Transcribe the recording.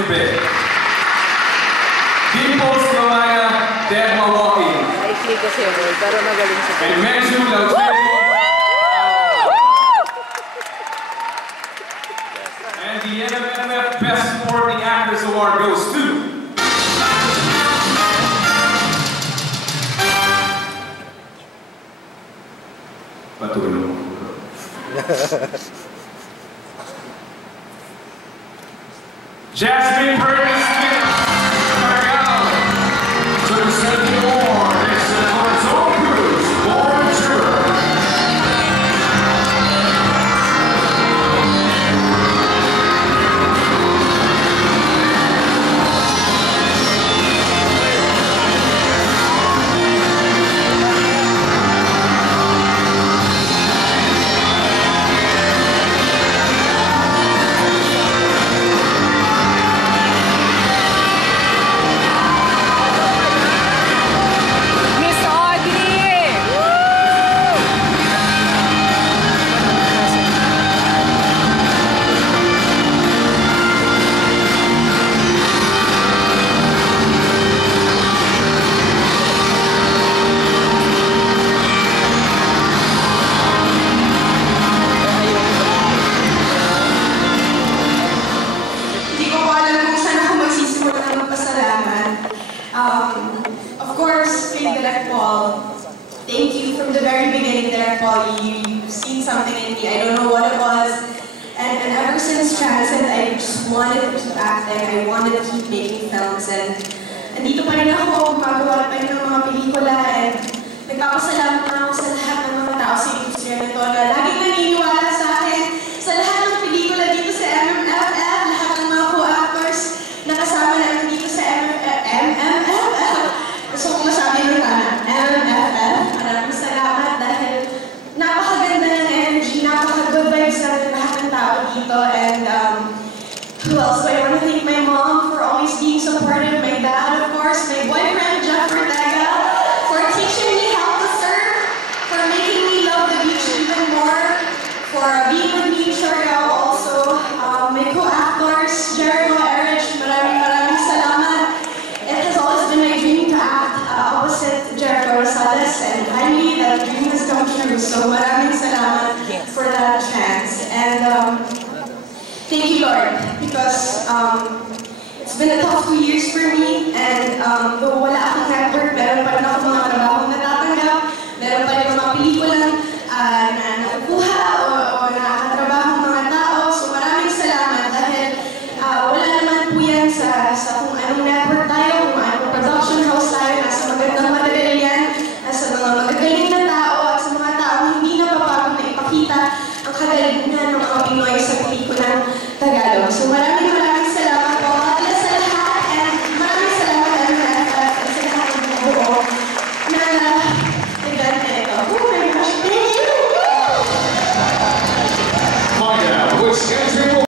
Benube. Dimples Lomaya, Derma Walking. Naikli kasi ako, pero magaling siya. And Menju Lauteri. And the NMNF Best Supporting Actress Award goes to... Patulong. Jasmine Curtis Margal to accept the award is for Tom Cruise, Born True. Of course, kay Direct Paul, thank you from the very beginning, Direct Paul. You've seen something in me. I don't know what it was. And ever since Transit, I just wanted to keep acting. I wanted to keep making films. And dito pa rin ako, gumagawa pa rin ng mga pelikula. And nagpapasalamat na ako sa lahat ng mga tao sa industriya nito na laging naniniwala sa akin. Sa lahat ng pelikula dito sa MMFF, lahat ng mga co-actors na kasama namin dito sa MMFF. Gusto kong masabi ng tama, MMFF. Maraming salamat dahil napakaganda ng energy, napaka-good vibes ng lahat ng tao dito. And who else? I want to thank my mom for always being supportive, my dad, of course, my boyfriend, Jeff Ortega, for teaching me how to surf, for making me love the beach even more, for being with me in Siargao also, my co-actors, Jericho, Erich, maraming salamat. It has always been my dream to act opposite Jericho Rosales, and finally that dream has come true. So maraming salamat for that chance. And thank you, Lord, because it's been a tough 2 years for me, and though wala akong network, meron pa rin ako mga trabaho natatanggap, meron pa rin mga pelikulang